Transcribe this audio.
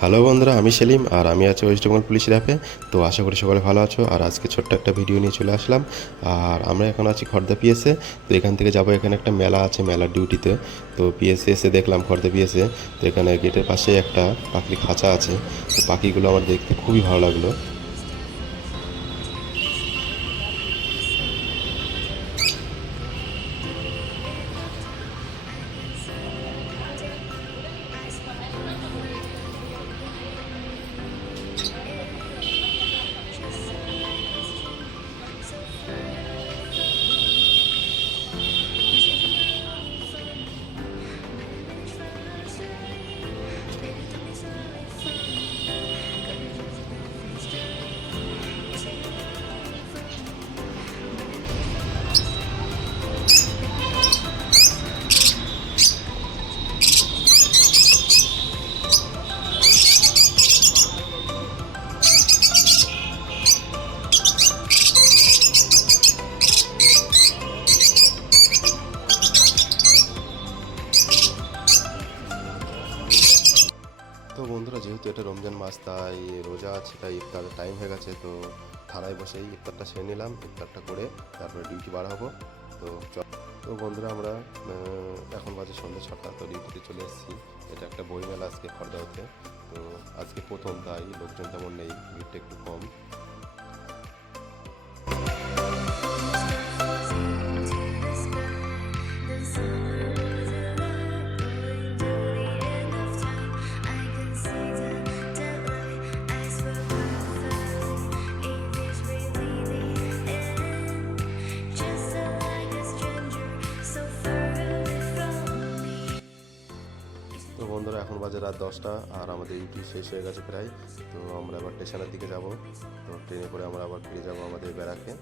Hello বন্ধুরা, আমি সেলিম আর আমি আছি ওয়েস্ট বেঙ্গল পুলিশের অ্যাপে। তো আশা করি সকলে ভালো আছো। আর আজকে ছোট্ট একটা ভিডিও নিয়ে চলে আসলাম। আর আমরা এখন আছি খর্দা পিএসে। তো এখান থেকে যাবো, এখানে একটা মেলা আছে, মেলার ডিউটিতে। তো পিএসে এসে দেখলাম খর্দা পিএসে, তো এখানে গেটের পাশে একটা পাখির খাঁচা আছে। তো পাখিগুলো আমার দেখতে খুবই ভালো লাগলো। তো বন্ধুরা, যেহেতু এটা রমজান মাস, তাই রোজা আছে, তাই ইফতারের টাইম হয়ে গেছে। তো থানায় বসেই ইফতারটা সেরে নিলাম। ইফতারটা করে তারপরে ডিউটি বার হবো। তো তো বন্ধুরা, আমরা এখন বাজে সন্ধ্যে 6টা। তো ডিউটিতে চলে এসেছি। এটা একটা বই মেলা আজকে খড়দাওতে। তো আজকে প্রথম, তাই লোকজন তেমন নেই, ভিড়টা একটু কম। তো বন্ধুরা, এখন বাজে রাত 10টা আর আমাদের ডিউটি শেষ হয়ে গেছে প্রায়। তো আমরা আবার স্টেশনের দিকে যাব। তো ট্রেনে করে আমরা আবার ফিরে যাব আমাদের ব্যারাকে।